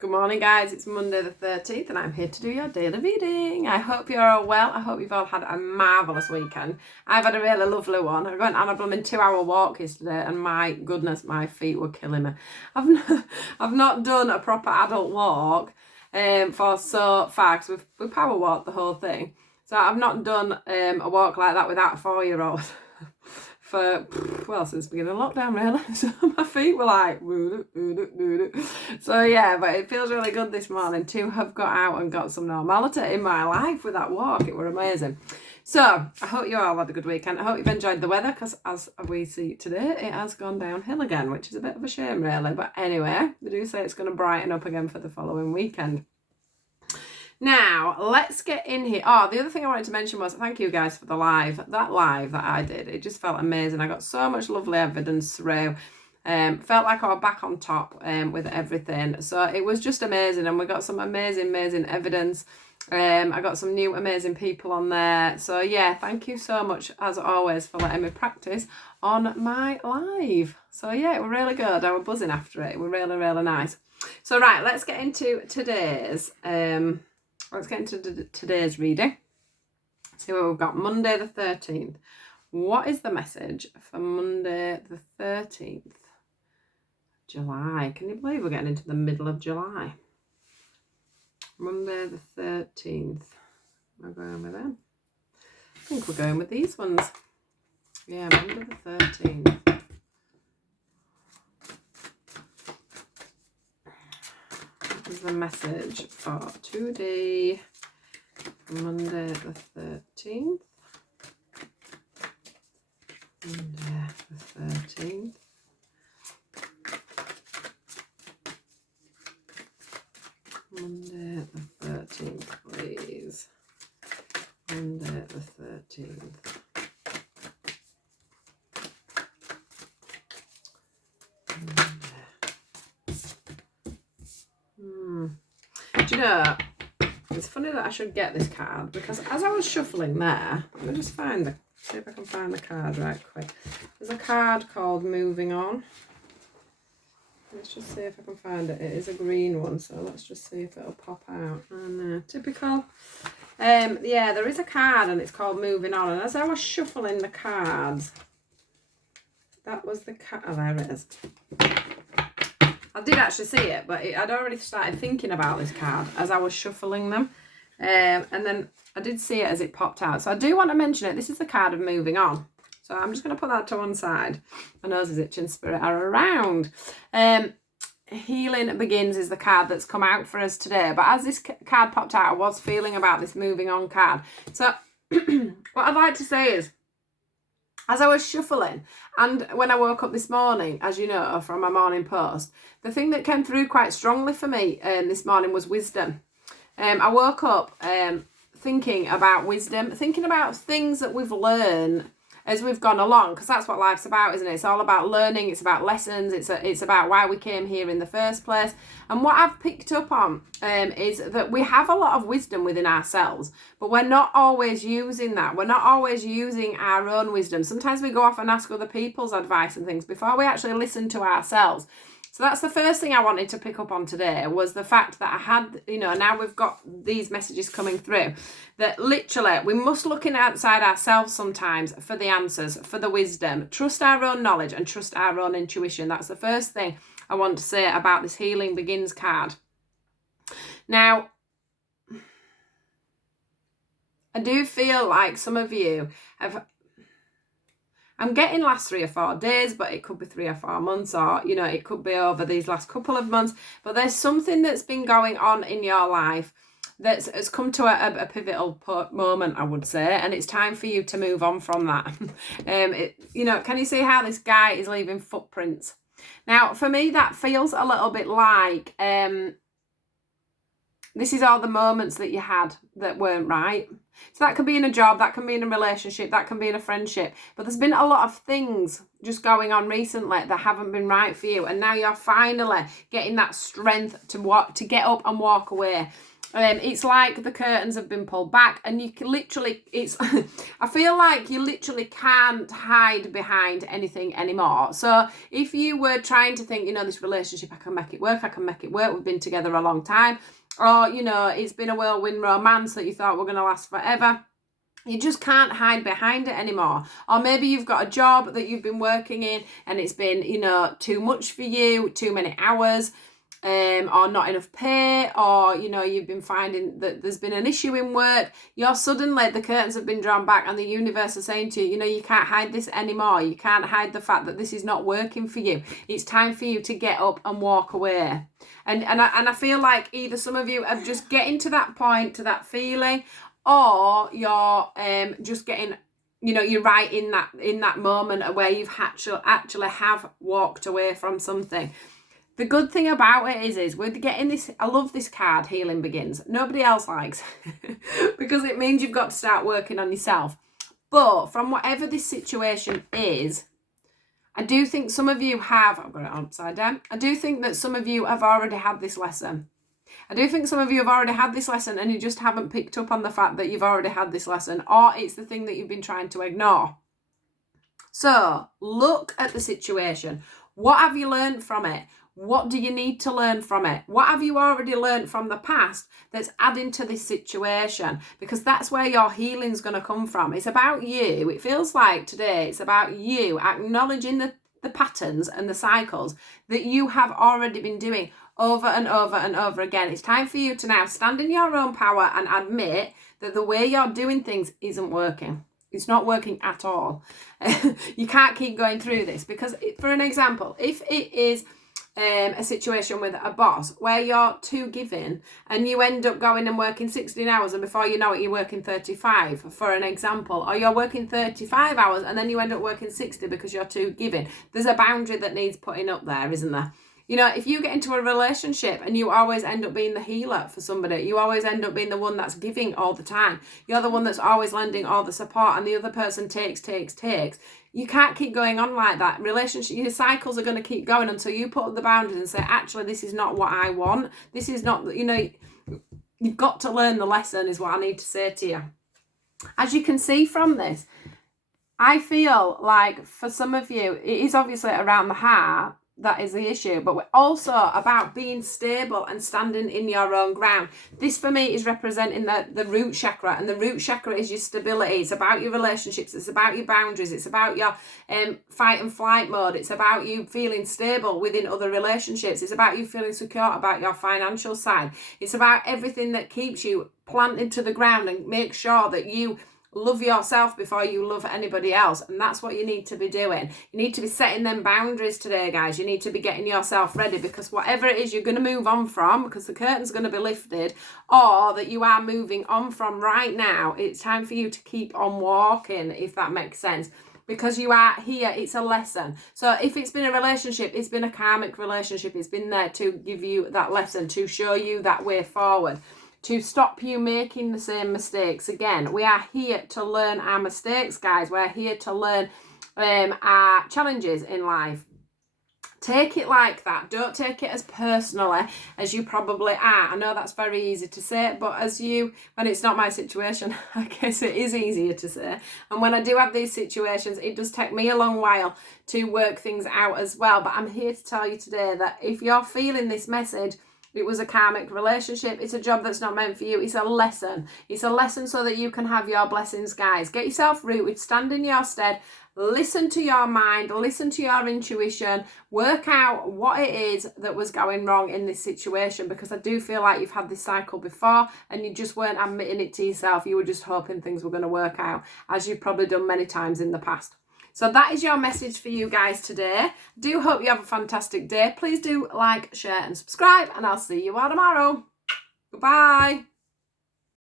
Good morning, guys. It's Monday the 13th and I'm here to do your daily reading. I hope you're all well. I hope you've all had a marvellous weekend. I've had a really lovely one. I went on a blooming 2-hour walk yesterday and my goodness, my feet were killing me. I've not done a proper adult walk for so far because we power walked the whole thing. So I've not done a walk like that without a 4-year-old. Since the beginning of lockdown, really. So my feet were like, so yeah, but it feels really good this morning to have got out and got some normality in my life with that walk. It were amazing. So I hope you all had a good weekend. I hope you've enjoyed the weather because as we see today, it has gone downhill again, which is a bit of a shame, really. But anyway, they do say it's going to brighten up again for the following weekend. Now, let's get in here. Oh, the other thing I wanted to mention was thank you guys for the live. That live that I did, it just felt amazing. I got so much lovely evidence through. Felt like I was back on top with everything. So it was just amazing. And we got some amazing evidence. I got some new amazing people on there. So yeah, thank you so much, as always, for letting me practice on my live. So yeah, it was really good. I was buzzing after it. It was really, really nice. So right, let's get into today's... Let's get into today's reading. See what we've got. Monday the 13th. What is the message for Monday the 13th? July. Can you believe we're getting into the middle of July? Monday the 13th. Am I going with them? I think we're going with these ones. Yeah, Monday the 13th. Is the message for today, Monday the 13th. Monday the 13th. Monday the 13th, please. Monday the 13th. Do you know, it's funny that I should get this card because as I was shuffling there, let me just see if I can find the card right quick. There's a card called Moving On. Let's just see if I can find it. It is a green one, so let's just see if it'll pop out. And typical. Yeah, there is a card and it's called Moving On. And as I was shuffling the cards, that was the card. Oh, there it is. I did actually see it, but I'd already started thinking about this card as I was shuffling them. And then I did see it as it popped out. So I do want to mention it. This is the card of Moving On. So I'm just going to put that to one side. My nose is itching, spirit are around. Healing Begins is the card that's come out for us today. But as this card popped out, I was feeling about this Moving On card. So what I'd like to say is, as I was shuffling, and when I woke up this morning, as you know, from my morning post, the thing that came through quite strongly for me this morning was wisdom. I woke up thinking about wisdom, thinking about things that we've learned as we've gone along, because that's what life's about, isn't it? It's all about learning, it's about lessons, it's about why we came here in the first place. And what I've picked up on is that we have a lot of wisdom within ourselves, but we're not always using that. We're not always using our own wisdom. Sometimes we go off and ask other people's advice and things before we actually listen to ourselves. So that's the first thing I wanted to pick up on today, was the fact that I had, now we've got these messages coming through, that literally we must look outside ourselves sometimes for the answers, for the wisdom, trust our own knowledge and trust our own intuition. That's the first thing I want to say about this Healing Begins card. Now, I do feel like some of you have... I'm getting last 3 or 4 days, but it could be 3 or 4 months, or, it could be over these last couple of months. But there's something that's been going on in your life that's come to a pivotal moment, I would say, and it's time for you to move on from that. Can you see how this guy is leaving footprints? Now, for me, that feels a little bit like this is all the moments that you had that weren't right. So that can be in a job, that can be in a relationship, that can be in a friendship. But there's been a lot of things just going on recently that haven't been right for you. And now you're finally getting that strength to get up and walk away. It's like the curtains have been pulled back, and you can literally, I feel like you literally can't hide behind anything anymore. So if you were trying to think, this relationship, I can make it work, we've been together a long time, or, it's been a whirlwind romance that you thought were going to last forever, you just can't hide behind it anymore. Or maybe you've got a job that you've been working in and it's been, too much for you, too many hours, or not enough pay, or, you've been finding that there's been an issue in work. You're suddenly, the curtains have been drawn back and the universe is saying to you, you can't hide this anymore. You can't hide the fact that this is not working for you. It's time for you to get up and walk away. And I feel like either some of you are just getting to that point, to that feeling, or you're just getting, you're right in that moment where you've actually have walked away from something. The good thing about it is with getting this, I love this card, Healing Begins. Nobody else likes because it means you've got to start working on yourself. But from whatever this situation is, I do think some of you have, I've got it upside down, I do think that some of you have already had this lesson. I do think some of you have already had this lesson and you just haven't picked up on the fact that you've already had this lesson, or it's the thing that you've been trying to ignore. So look at the situation. What have you learned from it? What do you need to learn from it? What have you already learned from the past that's adding to this situation? Because that's where your healing's going to come from. It's about you. It feels like today it's about you acknowledging the patterns and the cycles that you have already been doing over and over and over again. It's time for you to now stand in your own power and admit that the way you're doing things isn't working. It's not working at all. You can't keep going through this because, for an example, if it is a situation with a boss where you're too giving and you end up going and working 16 hours and before you know it you're working 35, for an example, or you're working 35 hours and then you end up working 60 because you're too giving, there's a boundary that needs putting up there, isn't there? If you get into a relationship and you always end up being the healer for somebody, you always end up being the one that's giving all the time, you're the one that's always lending all the support and the other person takes, you can't keep going on like that. Relationship, your cycles are going to keep going until you put up the boundaries and say, actually, this is not what I want. This is not, you've got to learn the lesson is what I need to say to you. As you can see from this, I feel like for some of you, it is obviously around the heart that is the issue, but we're also about being stable and standing in your own ground. This for me is representing the root chakra, and the root chakra is your stability. It's about your relationships, it's about your boundaries, it's about your fight and flight mode, it's about you feeling stable within other relationships, it's about you feeling secure about your financial side, it's about everything that keeps you planted to the ground and make sure that you love yourself before you love anybody else. And that's what you need to be doing. You need to be setting them boundaries today, guys. You need to be getting yourself ready, because whatever it is you're going to move on from, because the curtain's going to be lifted, or that you are moving on from right now, it's time for you to keep on walking, if that makes sense. Because you are here, it's a lesson. So if it's been a relationship, it's been a karmic relationship. It's been there to give you that lesson, to show you that way forward, to stop you making the same mistakes again. We are here to learn our mistakes, guys. We're here to learn our challenges in life. Take it like that. Don't take it as personally as you probably are. I know that's very easy to say, but when it's not my situation, I guess it is easier to say. And when I do have these situations, it does take me a long while to work things out as well. But I'm here to tell you today that if you're feeling this message, it was a karmic relationship, it's a job that's not meant for you, it's a lesson. It's a lesson so that you can have your blessings, guys. Get yourself rooted, stand in your stead, listen to your mind, listen to your intuition, work out what it is that was going wrong in this situation, because I do feel like you've had this cycle before and you just weren't admitting it to yourself. You were just hoping things were going to work out, as you've probably done many times in the past. So that is your message for you guys today. Do hope you have a fantastic day. Please do like, share and subscribe, and I'll see you all tomorrow. Goodbye.